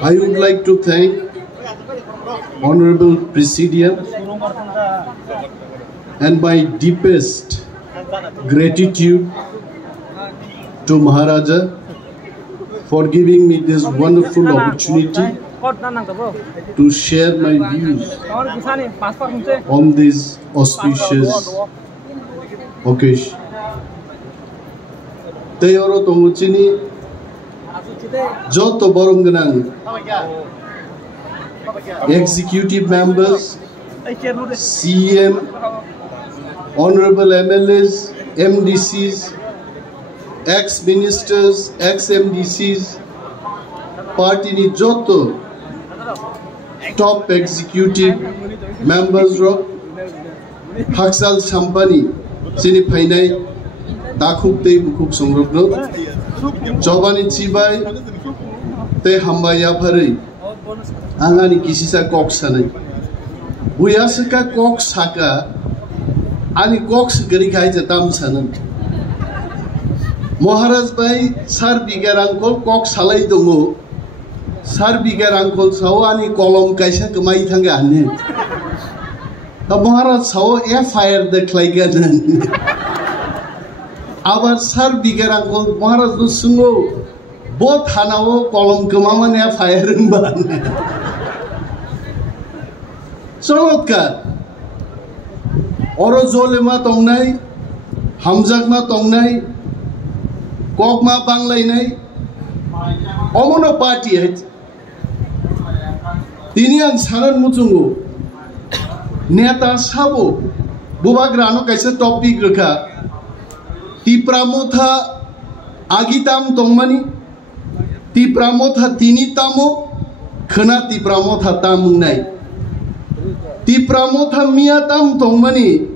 I would like to thank Honorable Presidium and my deepest gratitude to Maharaja for giving me this wonderful opportunity to share my views on this auspicious occasion. Teyoro Tomuchini Joto Borunganang executive members, CM, honorable MLAs, MDCs, ex-ministers, ex-MDCs, party ni joto top executive members ro Haksal Champani sini Khainai Dakhuk tei bukuk songrokno Choba ni chibai te hambaya pharai angani kisisa kok sanai buyasaka kok Saka ani kok gari khai jatam sanan Maharaj bai sar bigarangkol kok salai dongo sar bigarangkol sao ani kolom kaisa kemai thanga ane ta Maharaj sao FIR deklaigan abar sar bigarangkol Maharaj no sungo bo thanao kolom kemaman FIR ban Sorotka Oro Zolema Tongnai Hamzakma Tongnai Kokma Banglainai Omono party het Tinian Saran Mutungu Neta Sabo Bubagrano Kaisa topic Raka Tipramotha Agitam Tongmani Tipramotha Tinitamo Khana Tipramotha Tamunai Tipramotha miatam tongmani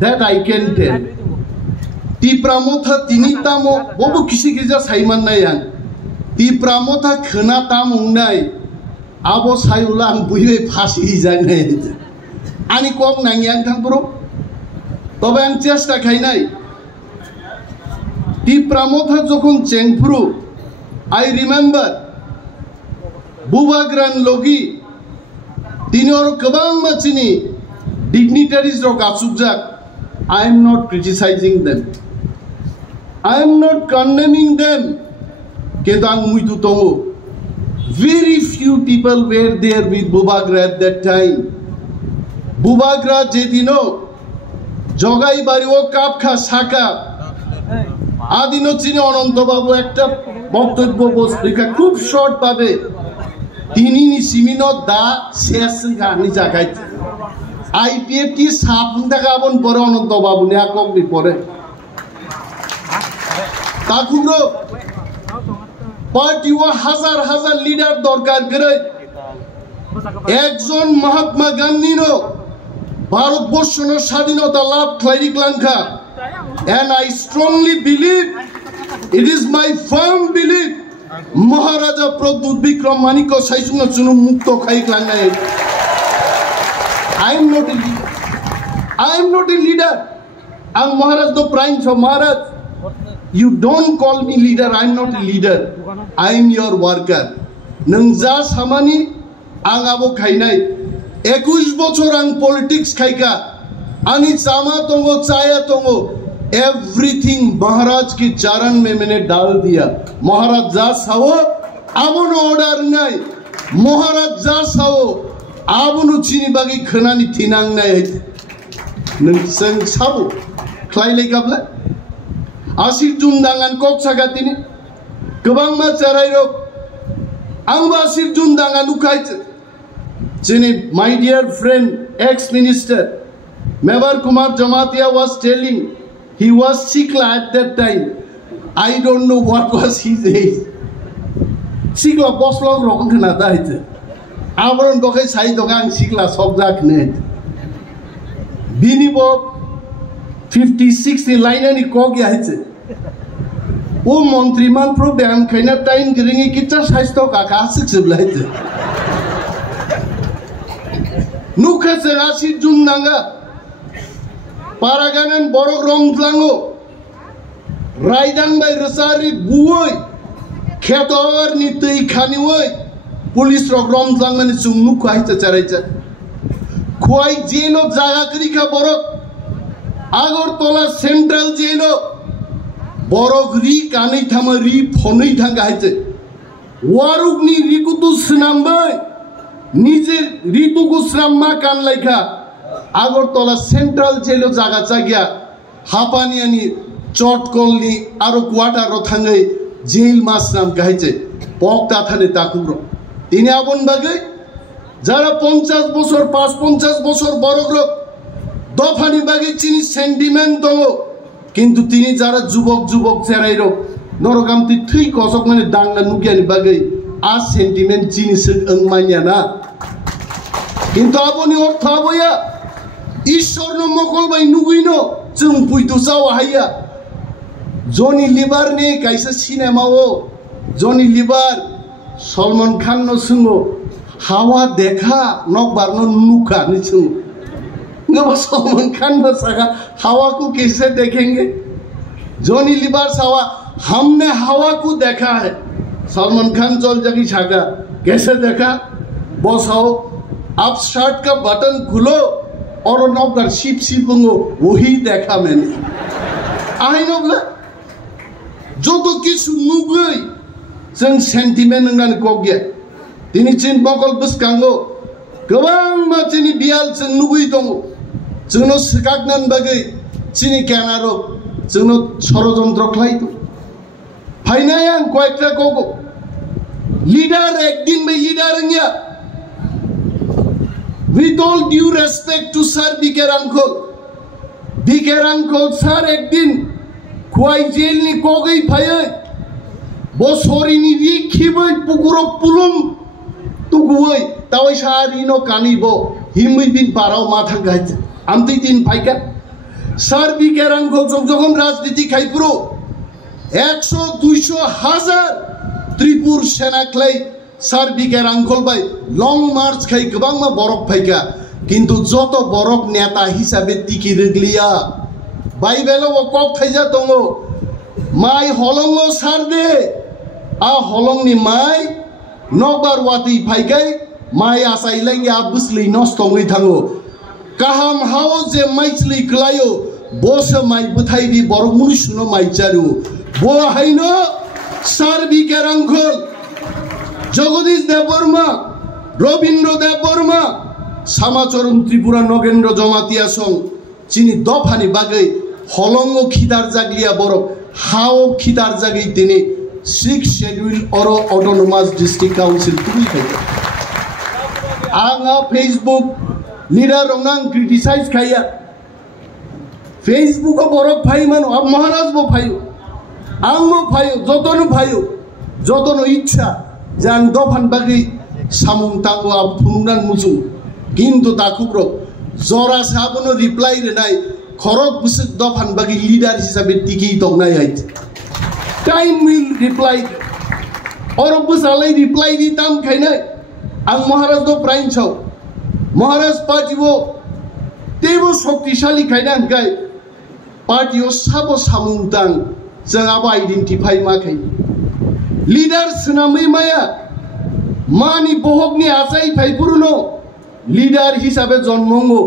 that I can tell. Tipramotha tinitamo bobo kisi kisa saiman nayan. Tipramotha khana tam ungnai abo sayulang buiwe phasi jangnai. Ani kok nangyang thang bro. Tobe ang chesta Khainai. Tipramotha jokhon chengpru I remember Bubagran logi Tinor Kabang Machini dignitaries of Kasubjak. I am not criticizing them. I am not condemning them. Kedang Muitu Tongo. Very few people were there with Bubagra at that time. Bubagra Jedino Jogai Bariwo Kapka Saka Adino Chini Onontobabu Ekta Boktobo Boslika Kup short Babe. Tini simino da siasan kani jagai. IPFT sapunda kabon boron to babu ne akok ni pore. Takubro. Party wa hazar leader dorkar kare. Ekjon Mahatma Gandhi no Bharatbosho no স্বাধীনতা লাভ khlairik langkha. And I strongly believe, it is my firm belief, Maharaja Pradut Bikram Maniko Saisuna Chunu Mukto Khaiklangai. I am not a leader. I am not a leader. I am Maharaj no prime for Maharaj. You don't call me leader. I am not a leader. I am your worker. Nangja samani ang abo Khainai. 21 bochor ang politics khaika. Ani chama tongo chaya tongo. Everything Maharaj ki charan mein maine dal diya. Maharaj ja sao abuno order nai. Maharaj ja sao abuno chini bagi khanani thinang nai. Nang sang sabo khlai gabla. Asir jundangan kok sagatini. Kebang ma charai rok. Ang asir jundangan ukai. Chini my dear friend ex-minister Mevar Kumar Jamatia was telling. He was Sikla at that time. I don't know what was his age. Sikla Boslong Rong Kanada. Avron Dokai Sai Dogang Sikla Sobdak Net. Binibo 50, 60 line and Kogia. O Montriman program Kaina time giving a kita Saisto Kakasik Siblite. Nuka Serasi Junanga. Paraganan borok romflango Raidang by Rosari buoy Ketor ni tui khani woy police रक रमजांगमानि जुंनु खाइते चाराइचा खोय जेलो जागा करिखा बरक Agartala central जेलो बरक रि कानै थामा रि फनै थांगा हाइते वारुकनि रिकुतु स्नामबाय निजे रितुकु स्नाममा कानलाइखा Agartala central जेलो जागा जागिया हापानियानि चटकलनि आरो क्वार्टाराव थाङै जेल मासनाम गाहायचे पक्ता थाने ताकुब्र तिनि आबन बागै যারা 50 বছর 55 বছর বড় লোক দফানি বাগে চিনি সেন্টিমেন্ট দङ কিন্তু তিনি যারা যুবক যুবক চেরাইরো নরগামতি থৈ কসক মানে দাংনা নুগিয়ানি বাগে আ সেন্টিমেন্ট চিনি সে মাইয়া না কিন্তু আপনি অর্থ আবয়া ঈশ্বর ন মকল বাই নুগুইনো जों पुइतु जाव हाया जनी लिभार नि काइसा सिनेमाओ जनी लिभार सलमान खान न सुङो हावा देखा नक बारनो नुका नि सुङ नबा सलमान खान बसागा हवा को कैसे देखेंगे जनी लिभार सावा हमने हवा को देखा है सलमान खान चल जागी छागा कैसे देखा बॉस आओ आप शर्ट का बटन खुलो और नौकर शिप शिपुंगो वही देखा मैंने आई नोबला जो तो किस नुगई जों सेंटिमेंट नंगान कोगया दिनै चिन बकल बसकांगो गोबां मानसिनि बियाल जों नुगै दङ जोंनो सिकागनान बागै चिनि केनारो जोंनो षड़यंत्र खालायदो फाइनाय आं कयेकटा कोगो लीडर एकदिन बे लीडर नङा With all due respect to Sir Biker Uncle, Sir ekdin Kwai jail ni kogai phayai Bosori ni rikhibai pukuro pulum tuguai tawai sari no kanibo himui bin parao matha gaite amti din phaika Sir Biker Uncle jogon rajniti khaipuro 100 200 1000 Tripur sena khlai Sir Biker Uncle by long march খাই গোবাং মা বরক ফাইকা কিন্তু যত বরক নেতা হিসাবে টিকি রগলিয়া বাইবেলো cock থাইজা দङ মাই হলং সার দে আ হলং নি মাই নকবার ওয়াতি ফাইকাই মাই আসাইলাই আবুসলি নষ্টই থাङो কাহাম হাও যে মাইছলি ক্লাयो বস মাই বুথাইবি বরক মুনিসুনো মাইচারু বো হাইনো Sir Biker Uncle Jagdish Debbarma Ravindra Debbarma सामाचरण Tripura Nagendra Jamatia सं चिनी दफानि बागै हलंगो खिदार जागलिया बरक हाओ खिदार जागै दिनै 6 शेड्यूल और ऑटोनोमस डिस्ट्रिक्ट काउंसिल तुइ खाय आंगा फेसबुक लीडर रंगां क्रिटिसाइज खाया फेसबुक बरक फाइमान अब महाराज बो फायो आंगो फायो जतनो इच्छा जान दफान बागै सामुं तांगो अब फुनुनान मुजु किन्तु दाखुब्र जरा साबनो रिप्लाई रेनाय खरक बुसक दफान बागै लीडर हिसाबै टिकी दंनाय हाइट टाइम विल रिप्लाई और बुसालै रिप्लाई दि ताम खाइनाय आं महाराज दो प्राइन छौ महाराज पार्टीबो तेबो शक्तिशाली खाइना गाय पार्टीओ साबो सामुं तां जों अब आइडेन्टिफाई मा खाइ लीडर सनामै माया मानी बहकनि आचाई फाइपुरुनो लीडर हिसाबै जन्मंगो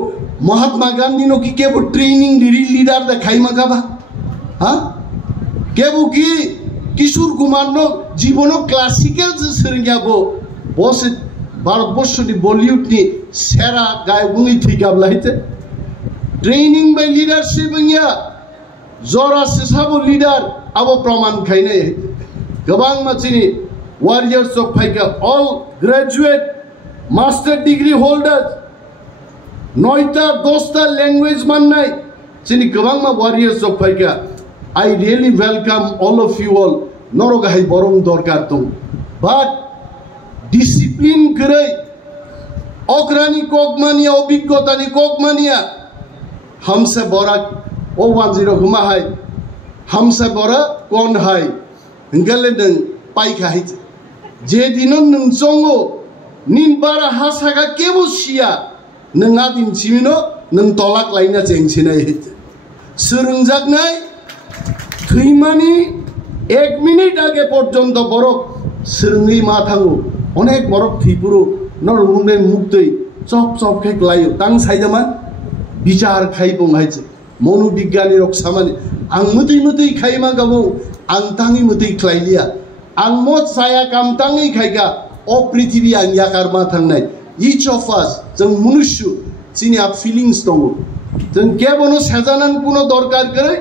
महात्मा गांधी नो कि केबो ट्रेनिंग दिरि लीडर दा खाइमागाबा हा केबो कि किशोर कुमार नो जीवनो क्लासिकल जे सोरगियाबो बस भारतबर्षनि बलिउडनि सेरा गायबुङै थैगाबलाइते ट्रेनिंग बाय लीडरशिप या जरा सेसाबो लीडर अब प्रमाण खाइनाय गोबां मानसिनि वारियर्स अफ फाइका all graduate master degree holders 9टा 10टा लैंग्वेज माननाय चिनि गोबां मा वारियर्स अफ फाइका I really welcome all of you all नरगाहाय बरं दरकार दं बाट डिसिप्लिन गरै अग्रानि ककमानिया अभिज्ञतानि ककमानिया हमसे बरा ओ 10 हुमा हाय हमसे बरा कौन हाय Enggale neng paika hit. Jadi neng zongo nin bara hasaga kebo sia neng adin cimino neng tolak lainnya cengcina hit. Serungjak nai trimani 1 minute age porjonto borok serungi mathango অনেক বড় ত্রিপুরো নরমুনে মুক্তই চপ চপ খাই লাইও তাং সাইদামান বিচার খাই বংহাইছে মনোবিজ্ঞানী rock সামানি आं मुतै खाइमा गावो आं ताङै मुतै खाइलिया आं मत साया काम ताङै खाइगा अ पृथ्वी आं याकार मा थांनाय each of us जों मनुष्य जिनि आ फिलिंग्स दङ जों केबनो साजानान कुनो दरकार करे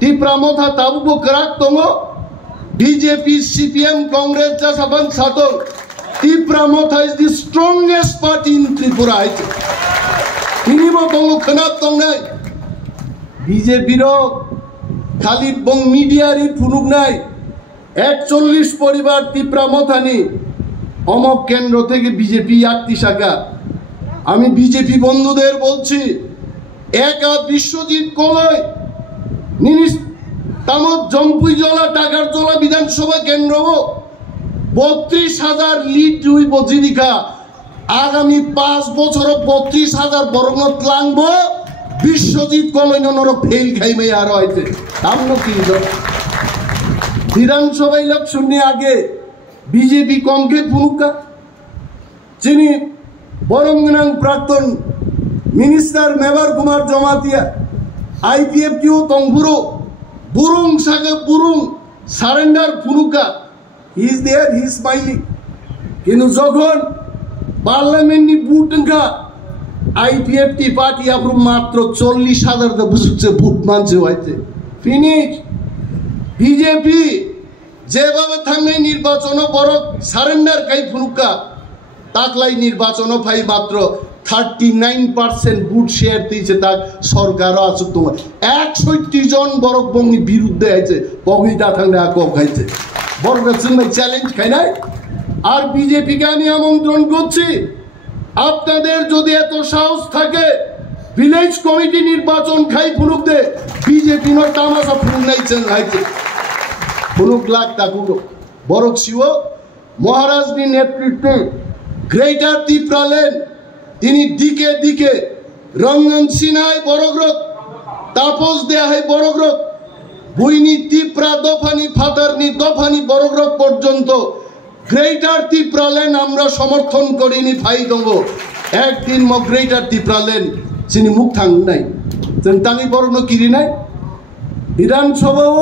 टिप्रा मथा ताबुबो कराक दङ बीजेपी सीपीएम कांग्रेस जा साबान सातो Tipra Motha is the strongest party in Tripura आइते तिनिबो दङ खोनाब दंनाय बीजेपी रो खाली बंग मीडियारी फुनुगनाय 41 परिवार टिप्रा मथानी अमक केंद्र থেকে বিজেপি আটটি শাখা আমি বিজেপি বন্ধুদের বলছি একা বিশ্বজিৎ কলয় নিনিস তামত জম্পুই জলা টাকার জলা বিধানসভা কেন্দ্র 32,000 লিড হইব জীবিকা আগামী 5 বছর 32,000 বরঙত লাগব বিশ্বজিৎ কলয় নর ফেল খাইমে আর হইতে আমনো কি বিধানসভা ইলেকশনে আগে बीजेपी कमके फुनुका जिनि बरंगनां प्राक्तन मिनिस्टर मेबर कुमार जमातिया आईपीएफ टीओ तंगुरो बुरुं सागे बुरुं सारेंडार फुनुका he is there he is smiling किन्तु जखन पार्लियामेंटनि बुट ओंखा आईपीएफ टी पार्टी आब्रु मात्र 40,000 दा बुझुचे बुट मानसे हयते फिनिश बीजेपी যেভাবে থাঙ্গাই নির্বাচন বড় সারেন্ডার কাই ফুনুকা তাকলাই নির্বাচন ফাই মাত্র 39% বুট শেয়ার দিয়েছে তাক সরকারও আসুক তোমার 61 জন বড় বঙ্গি বিরুদ্ধে আছে বঙ্গিটা থাঙ্গা কম খাইছে বড় ভাই চ্যালেঞ্জ খাইনাই আর বিজেপি কে আমি আমন্ত্রণ করছি আপনাদের যদি এত সাহস থাকে ভিলেজ কমিটি নির্বাচন খাই ফুনুক দে বিজেপি নো তামাশা ফুনুক নাইছেন হাইছে फुनुक लाख ताकुरो बरक शिव महाराजनि नेतृत्वे ग्रेटर त्रिपुरालैंड तिनी दिके दिके रंगन सिनाय बरग्रक तापस देहाय बरग्रक बुइनि त्रिपुरा दफानि फादारनि दफानि बरग्रक पर्यन्त ग्रेटर त्रिपुरालैंड आमरा समर्थन करिनि फाइ दङ एकदिन म ग्रेटर त्रिपुरालैंड जिनि मुख थांनाय जों ताङै बरनो किरिनाय विधानसभायाव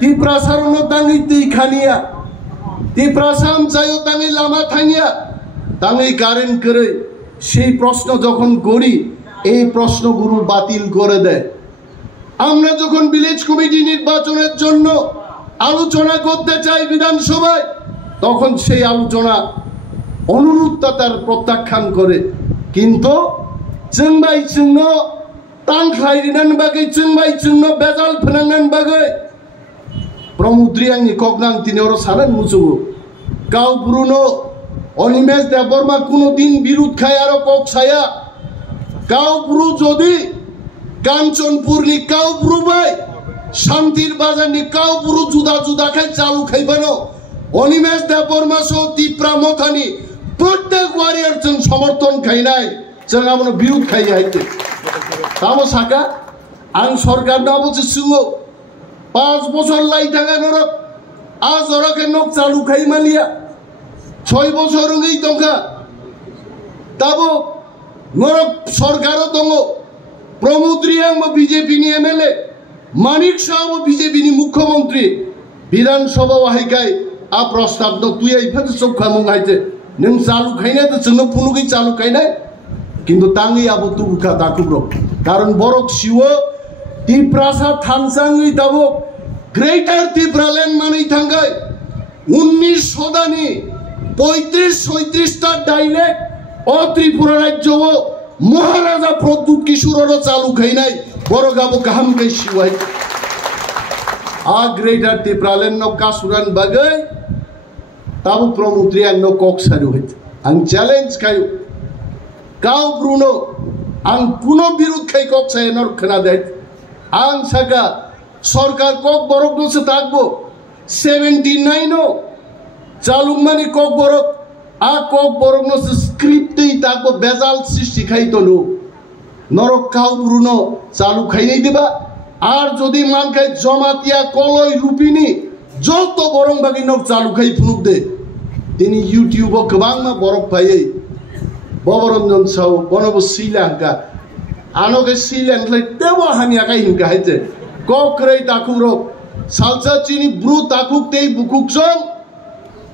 टिप्रा सारनो ताङै दै खानिया टिप्रा साम जायो ताङै लामा थाङिया ताङै कारेन्ट करे সেই প্রশ্ন যখন করি এই প্রশ্নগুলো বাতিল করে দেয় আমরা যখন ভিলেজ কমিটি নির্বাচনের জন্য আলোচনা করতে চাই বিধানসভায় তখন সেই আলোচনা অনুরূপতার প্রত্যাখ্যান করে কিন্তু जोंबाय जोंनो तांख्लायरिनान बागै जोंबाय जोंनो बेजाल फोनांनान बागै प्रमुद्री आंनि कगनां तिनेरो सारान मुजुगो काउब्रुनो अनिमेश देबबर्मा कोनो दिन बिरुद खाय आरो कक साया काउब्रु जदि कांचनपुरनि काउब्रु बाय शांतिर बाजारनि काउब्रु जुदा जुदा खाय चालु खायबानो अनिमेश देबबर्मा सो टिप्रा मथानि प्रत्येक वारियर जों समर्थन खायनाय जों आमनो बिरुद खाय हायते तामो साका आं सरकारनाव बुझि सुङो 5 বছর লাই থাকা নরক আজ ওরাকে নক চালু খাই মালিয়া 6 বছর হই দঙ্কা তাবো নরক সরকারও দङ প্রমুদ্রি আং বিজেপি নি এমএলএ মানিক সাহ বিজেপি নি মুখ্যমন্ত্রী বিধানসভা হাইকাই আ প্রস্তাব দ তুই এই ফাতে সব খামঙ্গাইতে নং চালু খাইনা তো जोंनो ফুনুগি চালু খাইনা কিন্তু তাঙ্গি আবো তুবুকা তাকুব্র কারণ বরক শিও टिप्रासा थानसाङै दाबो ग्रेटर त्रिपुरालैंड मानै थांगाय 19 सदानि 35-36 टा डाइलेक्ट अ त्रिपुरा राज्यव महाराजा प्रद्युत किशोरर चालु खाइनाय बरगाबो गाहाम गैसिवाय आ ग्रेटर त्रिपुरालैंड न कासुरान बागै ताबो प्रमुद्री आं न कक्सारु हैत आं चैलेंज खायो काउब्रुनो आं पुनो बिरुद खाय कक्साय नर खोना दे आं सागा सरकार कक बरक दसे थाकबो 79 चालु माने कक बरक आ कक बरक न स्क्रिप्टै थाकबो बेजाल सृष्टि खाइतलो नरक काउब्रुनो चालु खाइनै दिबा आर जदि मानखाय जमातिया कलय रुपिनी যত বরং বাকি নক চালু খাই ফুনুক দে তিনি ইউটিউব গোবাংমা বরফ পাইয়ে ববরঞ্জন সাউ বনব শ্রীলঙ্কা আনকে শ্রীলঙ্কা তেবো হামিয়া কাই হিনকা হাইতে ককরে তাকুরক সালসা চিনি ব্রু তাকুক তেই বুকুকসং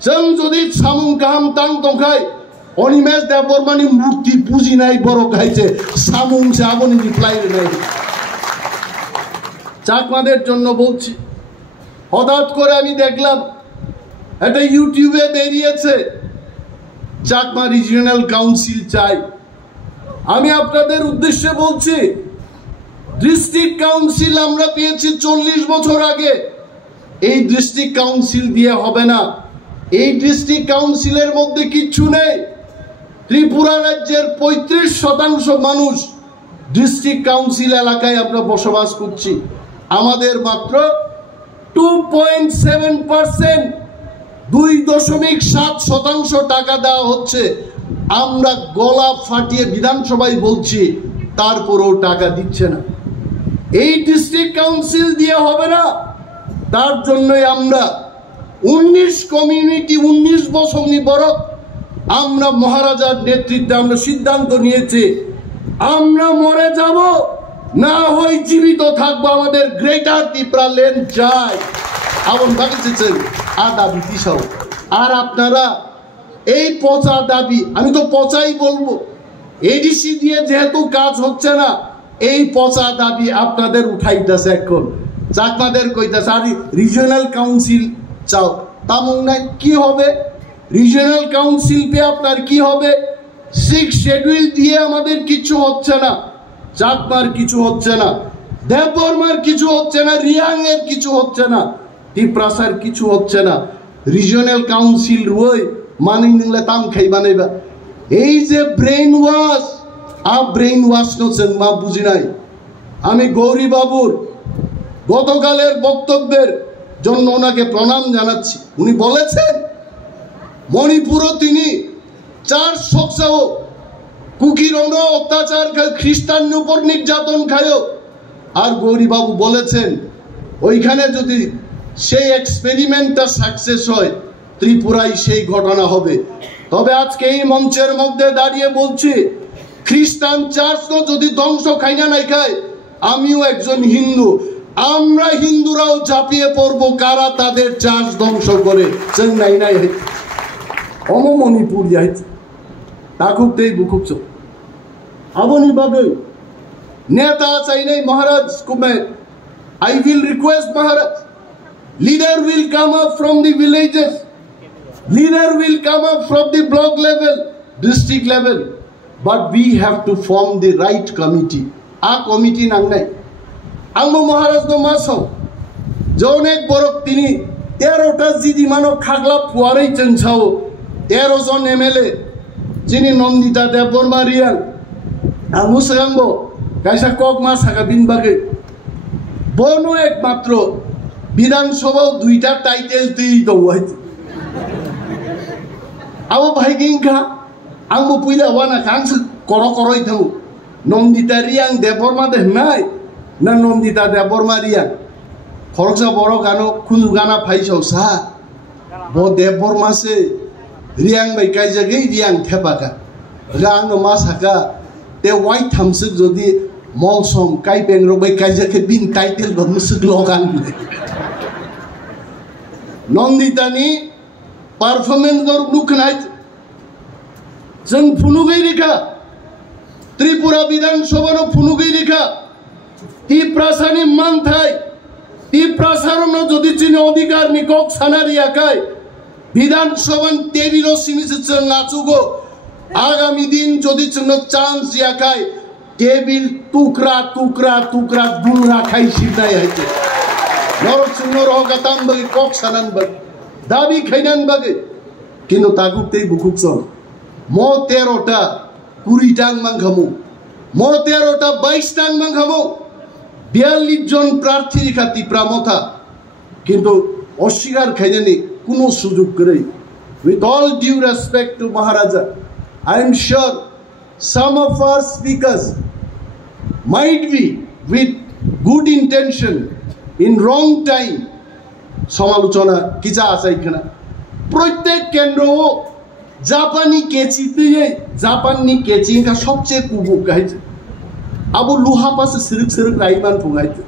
जों যদি সামুং গাহাম তাং তংখাই অনিমেষ দেববর্মানি মূর্তি পুজি নাই বড় খাইছে সামুং সাবনি রিপ্লাই নাই চাকমাদের জন্য বলছি হঠাৎ করে আমি দেখলাম এটা ইউটিউবে বেরিয়েছে চাকমা রিজিওনাল কাউন্সিল চাই আমি আপনাদের উদ্দেশ্যে বলছি ডিস্ট্রিক্ট কাউন্সিল আমরা পেয়েছি 40 বছর আগে এই ডিস্ট্রিক্ট কাউন্সিল দিয়ে হবে না এই ডিস্ট্রিক্ট কাউন্সিলের মধ্যে কিছু নেই ত্রিপুরা রাজ্যের 35% মানুষ ডিস্ট্রিক্ট কাউন্সিল এলাকায় আমরা বসবাস করছি আমাদের মাত্র 2.7% 2.7% টাকা দেওয়া হচ্ছে আমরা গলা ফাটিয়ে বিধানসভায় বলছি তারপরেও টাকা দিচ্ছে না এই ডিস্ট্রিক্ট কাউন্সিল দিয়ে হবে না তার জন্যই আমরা 19 কমিউনিটি 19 বছর বড় আমরা মহারাজার নেতৃত্বে আমরা সিদ্ধান্ত নিয়েছি আমরা মরে যাব না হই জীবিত থাকবো আমাদের গ্রেটার ত্রিপুরা ল্যান্ড চাই আমন বাগিয়েছেন আর দাবি দিশাও আর আপনারা এই পচা দাবি আমি তো পচাই বলবো এডিসি দিয়ে যেহেতু কাজ হচ্ছে না এই পচা দাবি আপনাদের উঠাইতেছে এখন চাকমাদের কইতাছে আর রিজিওনাল কাউন্সিল চাও তামুং নাই কি হবে রিজিওনাল কাউন্সিল পে আপনার কি হবে 6 শিডিউল দিয়ে আমাদের কিছু হচ্ছে না চাকমার কিছু হচ্ছে না দেববর্মার কিছু হচ্ছে না রিয়াং এর কিছু হচ্ছে না ত্রিপুরার কিছু হচ্ছে না রিজিওনাল কাউন্সিল রই মানি নিলে তাম খাই বানাইবা এই যে ব্রেন ওয়াশ ব্রেন ওয়াশ নছেন মা বুঝি নাই আমি গৌরী বাবুর গতকালের বক্তব্যের জন্য ওনাকে প্রণাম জানাচ্ছি উনি বলেছেন মণিপুরও তিনি 4 সপ্তাহ কুকির অত্যাচার খায় খ্রিস্টান উপর নির্যাতন খায় আর গৌরী বাবু বলেছেন ওইখানে যদি সেই এক্সপেরিমেন্টটা সাকসেস হয় ত্রিপুরায় সেই ঘটনা হবে তবে আজকে এই মঞ্চের মধ্যে দাঁড়িয়ে বলছি খ্রিস্টান চার্চ যদি ধ্বংস খাইনা নাই খায় আমিও একজন হিন্দু আমরা হিন্দুরাও ঝাঁপিয়ে পড়বো কারা তাদের চার্চ ধ্বংস করে চেন্নাই নাই মণিপুর যাইছে তাকুকতেই বুকুকছ আবনি বাগে নেতা চাই নাই মহারাজ কুমে I will request Maharaj leader will come up from the villages leader will come up from the block level district level but we have to form the right committee a committee nang nai আমো মহারাজ no মাসো জনেক বরক তিনি 13টা GD মানো খাগলা ফুয়ারেই চেনছাও 13 জন MLA যিনি নন্দিতা দেববর্মা রিয়াং আমু সাঙ্গো কাইসা cock মা সাকা বিন বাগে বনো একমাত্র বিধানসভাও 2টা title তুই দওয়াইতে আমো ভাইগিংকা আমো পুইলা ওয়ানা কাংস করই থাও নন্দিতা রিয়াং দেববর্মা দে নাই না নন্দিতা দেববর্মা রিয়াং খরকসা বড় গানো খুনু গানা ফাইছাও সা ব দেববর্মা সে রিয়াং বাই কাইজাগৈ রিয়াং থেপাকা রাং মা সাকা তে ওয়াই থামসক যদি মলসম কাই বেংরো বাই কাইজাকে বিন টাইটেল ব মুসক লগান নন্দিতানি পারফরমেন্স দর লুকনাই जों फुनुगै रेखा त्रिपुरा विधानसभा फुनुगै रेखा ত্রিপ্রাসানি মানথাই ত্রিপ্রাসারনো যদি চিনি অধিকার নিকক সানারিয়াকাই বিধানসভা টেবিলও সিমিছে নাচুগো আগামী দিন যদি চিনো চান্স ইয়াকাই টেবিল টুকরা টুকরা টুকরা দুলরা খাই সিনাই হইছে নরসিংহ রহগাতাম বাগে কক সানান বাগে দাবি খাইনান বাগে কিন্তু তাগুকতেই বুকুকছন ম 13টা 20টাং মাংখামু ম 13টা 22টাং মাংখামু 42 জন প্রার্থী রেখা ত্রিপুরা মথা কিন্তু অস্বীকার খাইনি কোনো সুযোগ করে with all due respect to Maharaja I am sure some of our speakers might be with good intention in wrong time সমালোচনা কিছা আছে এখানে প্রত্যেক কেন্দ্র জাপানি কেচি দিয়ে জাপানি কেচি का সবচেয়ে কুবুক গাইছে আবু লুহা পাশে সিরক সিরক রাইমান ফুগাইছে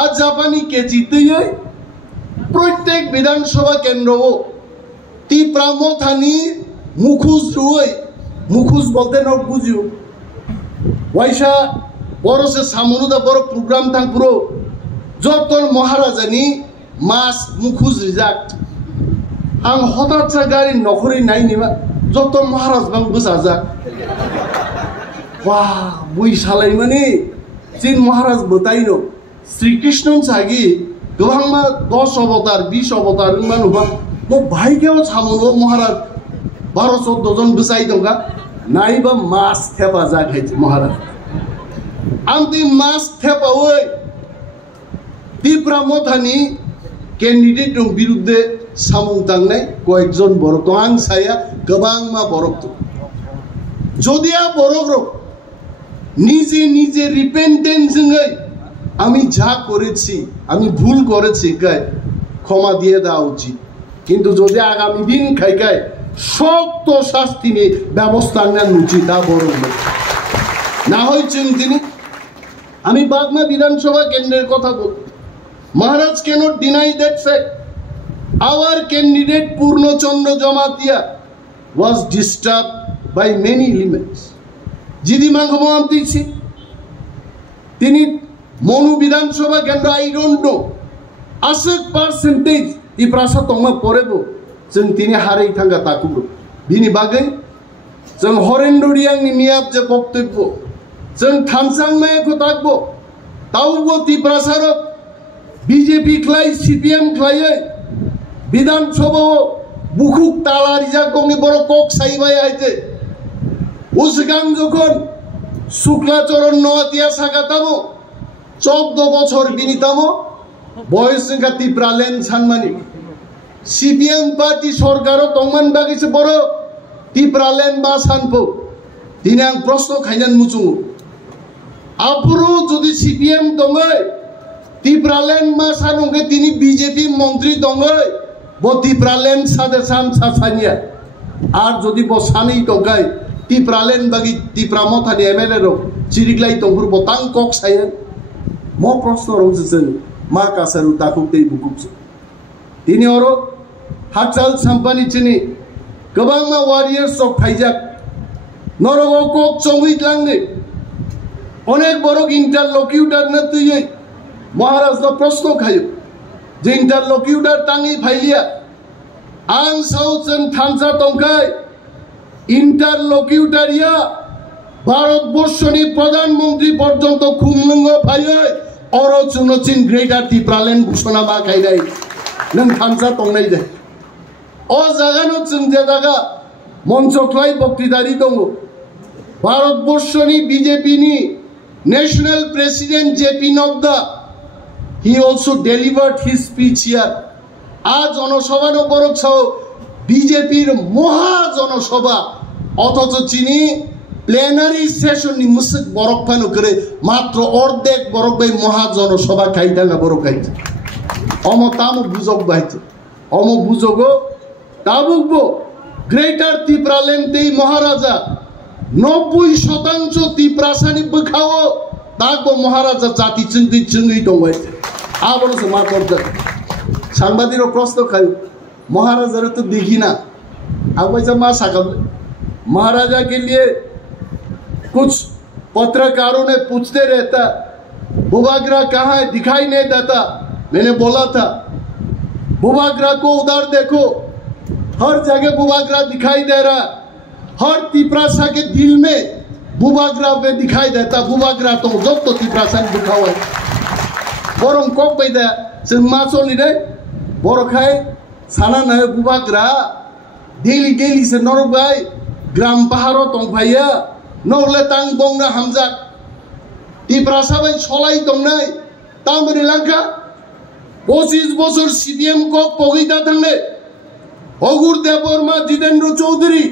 আর জাপানি কেচি দিয়ে প্রত্যেক বিধানসভা কেন্দ্র তিপ্রামথানি মুখুজ রুই মুখুজ বলতে না বুঝিও ওয়াইসা বড় সে সামনুদা বড় প্রোগ্রাম থাং পুরো যতন মহারাজানি মাস মুখুজ রিজাক্ট आं हठात गाड़ी नखरी नाई निमा जत महाराज बां बसाजाक वाह बुई सालाय माने जिन महाराज बताइनो श्री कृष्ण सागी गोबांमा 10 अवतार 20 अवतार मानुबा मो भाइकेव सामनो महाराज 12-14 जन बसाइ दंगा नाइबा मास थेपा जागाय महाराज आं ती मास थेपावै तिप्रामथानि कैंडिडेट दं बिरुद्धे सामुं तांनाय कयेकजन बरक दं आं साया गोबांमा बरक दं जदिया बरक निजे निजे रिपेंटेंस जोंयै आमी जा करेছি आमी भूल करेছি गाय क्षमा दिए देওয়া उचित किन्तु जदि आगामी दिन खाइगाय शक्त शास्ति नि व्यवस्था नेওয়া उचित তা বরক না হয় চিন্তিনি आमी बागमा विधानसभा केंद्रेर कथा बोल महाराज cannot deny that fact. Our candidate Purnochandra Jamatia was disturbed by many elements. Jidi Manghamam Tiksi Tini Monu Vidan Sabha Kendra I don't know. Asak percentage I Prasa Tongma Porebo Jeng Tini Hari Thanga Takubro Bini Bagai Jeng Horendo Riang ni Miap Je Boktebo Jeng Thansang Maya Kotakbo Taubo Ti Prasarok BJP Klai CPM Klai विधानसभा बुखुक ताला reserve गंनि बड़ कक साइबाय आइते उसिगां जखन शुक्लाचरण नवातिया सागातामो 14 बछर बिनितामो बयस जोंगा तिप्रालेन सानमानि CPM party सरकारो तंमान बागिसे बड़ तिप्रालेन बा सानफो दिनै आं प्रश्न खायनान मुचुङो आपुरो जुदि सीपीएम दङै तिप्रालेन मा सानंगे तिनि बीजेपी मंत्री दङै Tipralen sade sam sasanya ar jodi bo sanei togai tipralen bagi tipramothani MLA ro chiriglai tongur botang kok sayen mo proshno rojsen ma kasaru takukei bukuk tini oro hakchal sampani chini gobangma warriors sok phaijak norogo kok chongui langni onek borok interlocutor na tuye maharaj no proshno khayo जे interlocutor तांगी फाइलिया आं southern थामसा तंखाय इंटरलोक्यूटरिया भारतबर्षनि प्रधानमंत्री पर्यन्त खुमलंग फाइयै अरो चुनचिन greater तिप्रालेन घोषणा मा खाइनाय नों थामसा तंनाय दे अ जागानो जों जे जागा मन्चख्लाय बक्तिदारि दङ भारतबर्षनि BJP नि national president JP Nadda He also delivered his speech here. आज जनसभा न बरक छ बीजेपी र महा जनसभा अथच चिनी प्लेनारी सेशन नि मुसक बरक फानो करे मात्र अर्धेक बरक बाय महा जनसभा खाइदांगा बरक खाइछ अम तामु बुजक बाइछ अम बुजगो ताबुकबो ग्रेटर तिप्रालेन तेई महाराजा 90% तिप्रासानि बखाओ तागबो महाराजा जाति चिंति चिंगै दंबाय आबो से मा करद सांबादिक प्रश्न खायो महाराजा तो देखी ना अब ऐसा मा साका महाराजा के लिए कुछ पत्रकारों ने पूछते रहता बुबाग्रा कहाँ है दिखाई नहीं देता मैंने बोला था बुबाग्रा को उधर देखो हर जगह बुबाग्रा दिखाई दे रहा हर तिप्रासा के दिल में बुबाग्रा पे दिखाई देता बुबाग्रा तो जब तो तिप्रासा ने दिखा हुआ है बरं कक बायदा जों मा सोलिदों बरखाय साना नाय बुबाग्रा डेली डेली से नरबाय ग्राम पाहारो तंफायो नौले तां बंना हामजाक तिप्रासा बाय सलाय दंनाय तामरि लांखा 25 बছর सीपीएम को पगैता थांने अगुर देबरमा जितेंद्र चौधरी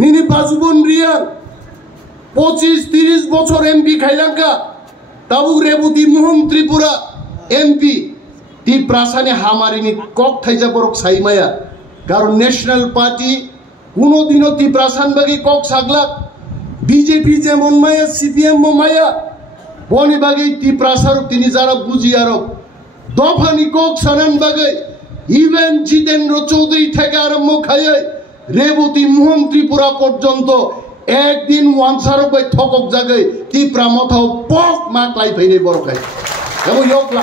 निनि बाजुबन रिया 25-30 বছর एमपी खाइलांका ताबुक Rewati Mohan Tripura MP Tiprasani hamarini kok thaija borok saimaya karon national party kuno dino Tiprasan bagi kok saglak BJP jemon maya CPM mo maya boni bagi Tiprasar tini jara buji arok dofani kok sanan bagi even Jitendra Choudhury থেকে আরম্ভ খায় রেবতী মোহন ত্রিপুরা পর্যন্ত একদিন ওয়ানসারক by ঠকক জাগে ত্রিপুরা মথাও পক মাকলাই ফেরে বড় খায় এবং ইয়কলা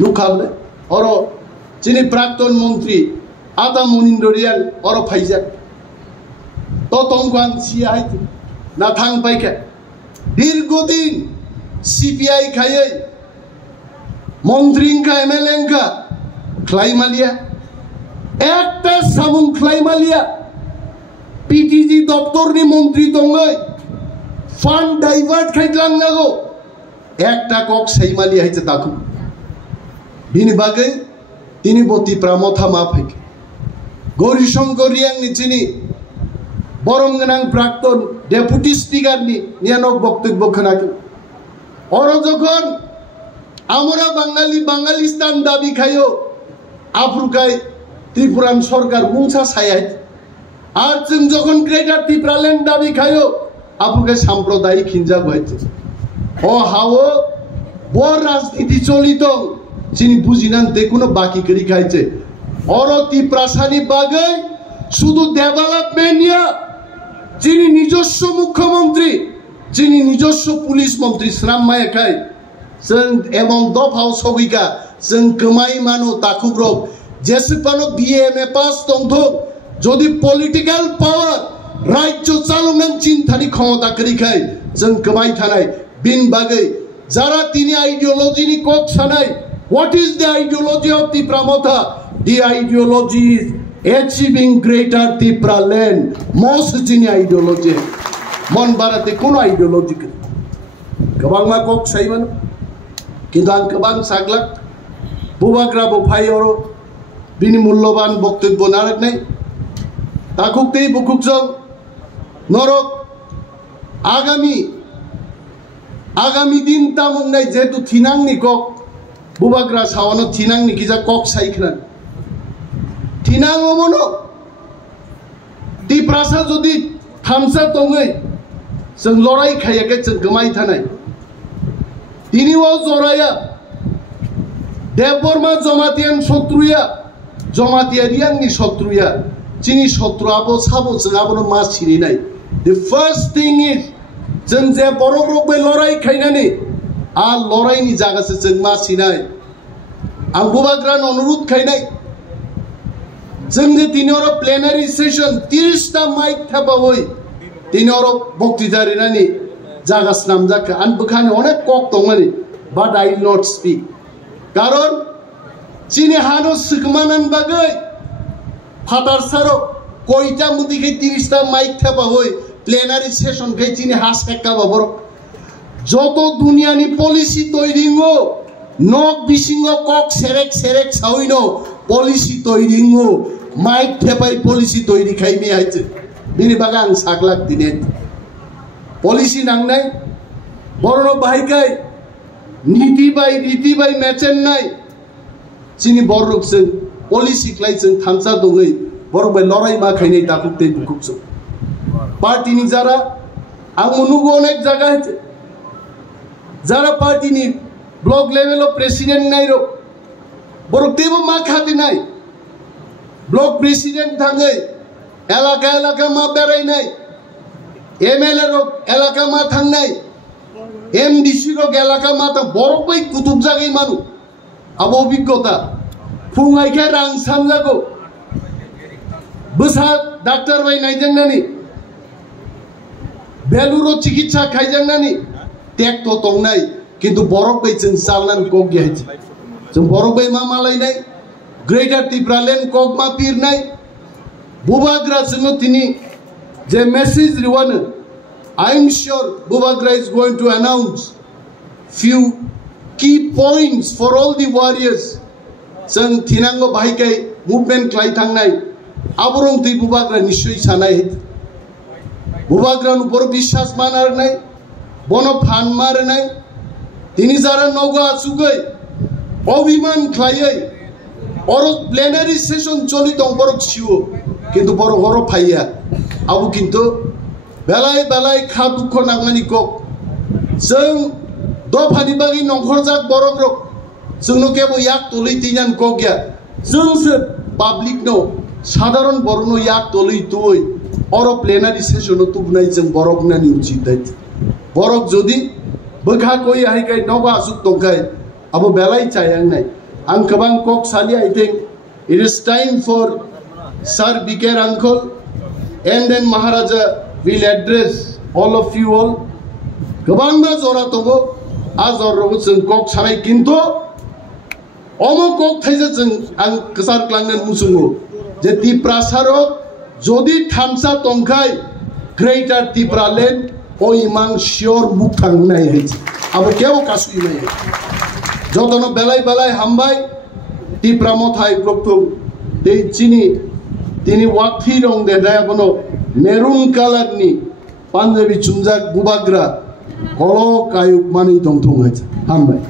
নুখাবলে অর যিনি প্রাক্তন মন্ত্রী আদা মনিন্দ্রিয়ান অর ফাইজা তো তংকান সিআই না থাং পাইকা দীর্ঘদিন সিপিআই খায় মন্ত্রীঙ্কা এমএলএঙ্কা Klaimalia, একটা সামুং Klaimalia, PTG দপ্তর নি মন্ত্রী দঙ্গাই ফান্ড ডাইভার্ট খাইলাম না গো একটা কক সাইমালিয়া হইছে তাকু বিনি বাগে তিনি বতি প্রামথা মাফেক গৌরী শঙ্কর রিয়াং নি চিনি বরংগনাং প্রাক্তন ডেপুটি স্পিকার নি নিয়ানক বক্তব্য খানাকে ওর যখন আমরা বাঙালিস্তান দাবি খাইও আফ্রিকায় ত্রিপুরান সরকার মুংসা ছায়ায় আর जों যখন গ্রেটার ত্রিপুরাল্যান্ড দাবি খাইও আফ্রিকায় সাম্প্রদায়িক হিংসা হয়েছে ও হাও বড় রাজনীতি চলিত যিনি বুঝিনান দেখুন বাকি করি খাইছে অর ত্রিপ্রাসানি বাগে শুধু ডেভেলপমেন্ট ইয়া যিনি নিজস্ব মুখ্যমন্ত্রী যিনি নিজস্ব পুলিশ মন্ত্রী শ্রাম মায়া খায় जों এবং দফাও সগিকা जों गोमाय मानो ताकुब्रब जेसेबानो BA पास दंथ যদি পলিটিক্যাল পাওয়ার রাজ্য চালনান চিন্তানি ক্ষমতা করিখাই जों गोमाय थानाय बिन बागै যারা তিনি আইডিওলজিনি cock Sanai what is the ideology of Tipramotha the ideology is achieving greater Tipraland most যিনি আইডিওলজি মন বাড়াতে কোন আইডিওলজি গোবাংমা কক সাইমান কিন্তু আং গোবাং সাগলাক বুবাগ্রা বফাই অর বিনি মূল্যবান বক্তব্য নারেক নাই তাকুকতেই বুকুকজং নরক আগামী দিন তামুং নাই যেহেতু থিনাংনি কক বুবাগ্রা সাওয়ানো থিনাংনি কিজা কক সাইখনান থিনাং অমনো ত্রিপ্রাসা যদি থামসা তঙ্গৈ जों লড়াই খাইয়াকে जों गोमाय थानाय তিনিও জড়াইয়া দেববর্মা জমাতিয়ান শত্রুয়া জমাতিয়ারিয়াংনি শত্রুয়া যিনি শত্রু আবো সাবো जों আবনো মা ছিরি নাই the first thing is जों যে বড় গ্রুপে লড়াই খাইনানি আর লড়াইনি জায়গাছে जों মা ছিনাই আং বুবাগ্রান অনুরোধ খাইনাই जों যে তিনর প্লেনারি সেশন 30টা মাইক থাবা হই তিনর বক্তৃতারিনানি জাগাস নাম জাকা আন বখানি অনেক কক দংমানি বাট আই নট স্পিক কারণ চিনি হানো সুকমানান বাগৈ ফাটার সারো কয়টা মুদিকে 30টা মাইক থাবা হই প্লেনারি সেশন খাই চিনি হাস একটা বাবর যত দুনিয়ানি পলিসি তৈরিঙ্গো নক বিসিঙ্গ কক সেরেক সাউইনো পলিসি তৈরিঙ্গো মাইক থেপাই পলিসি তৈরি খাইমি আইছে বিনি বাগা আং সাগলাক দিনে পলিসি নাংনাই বড় ভাইকাই নীতি বাই মেচেন নাই চিনি বড়ক जों পলিসি ক্লাই जों থামসা দङै বড় ভাই লড়াই মা খাইনাই তাকুকতে বুকুকছো পার্টিনি যারা আং অনুগো অনেক জায়গা আছে যারা পার্টিনি ব্লক লেভেল প্রেসিডেন্ট নাইরো বড় দেব মা খাতে নাই ব্লক প্রেসিডেন্ট থাঙ্গै এলাকা মা বেড়াই নাই এমএলএ রক এলাকা মা থাংনাই এমডিসি রক এলাকা মা তা বড় কই কুতুব জাগাই মানু আবো অভিজ্ঞতা ফুঙাইখা রাং সামজাগো বসা ডাক্তার বাই নাইজাংনানি বেলুরো চিকিৎসা খাইজাংনানি টেক তো তংনাই কিন্তু বড় কই जों চালনান কক গিয়াইছে जों বড় কই মা মালাই নাই গ্রেটার ত্রিপুরাল্যান্ড কক মা পীর নাই বুবাগ্রা जों তিনি যে message রিওয়ানো I am sure Bubagra is going to announce few key points for all the warriors. जों थिनांगो बाहायखाय मुभमेन्ट खालाय थांनाय आबरं दै बुबाग्रा निश्चय सानाय बुबाग्रान उपर বিশ্বাস मानारनाय बन फान मारनाय তিনি যারা নগো আছুগৈ অভিমান খাইয়ে অর প্লেনারি সেশন চলি দং বরক সিও কিন্তু বড় বড় ফাইয়া আবু কিন্তু বেলায় বেলায় খা দুঃখ নাংমানি কক जों दफानि बागै नंखरजाक बरक रक जोंनो केबो याक तलै तिनान कगया जोंसो पाब्लिक नो साधारण बरनो याक तलै तुय अर प्लेनारि सेशनो तुबनाय जों बरक नानि उचित दाय बरक जदि बोखा कय हायकाय नबा सुक दंखाय आबो बेलाय चायांगनाय आं गोबां कक सालि I think it is time for sir बिकेर uncle and then Maharaja will address all of you all गोबांबा जरा दङ आ जराखौ जों कक सानाय किन्तु अम कक थाइजे जों आं गोसार क्लांगन मुसुङो जे तिप्रासारो जदि थामसा दंखाय ग्रेटर तिप्रालेण्ड ओइमां शियर मुखांनाय हैज आबो केव कासुइनाय जदनो बेलाय बेलाय हामबाय तिप्रा मथाय प्रक्तो दे चिनि तिनि वाकथि रं दे दायाबनो मेरुन कालारनि Punjabi चुमजाक गुबाग्रा Kalau kayu mani tong tong aja, hambai.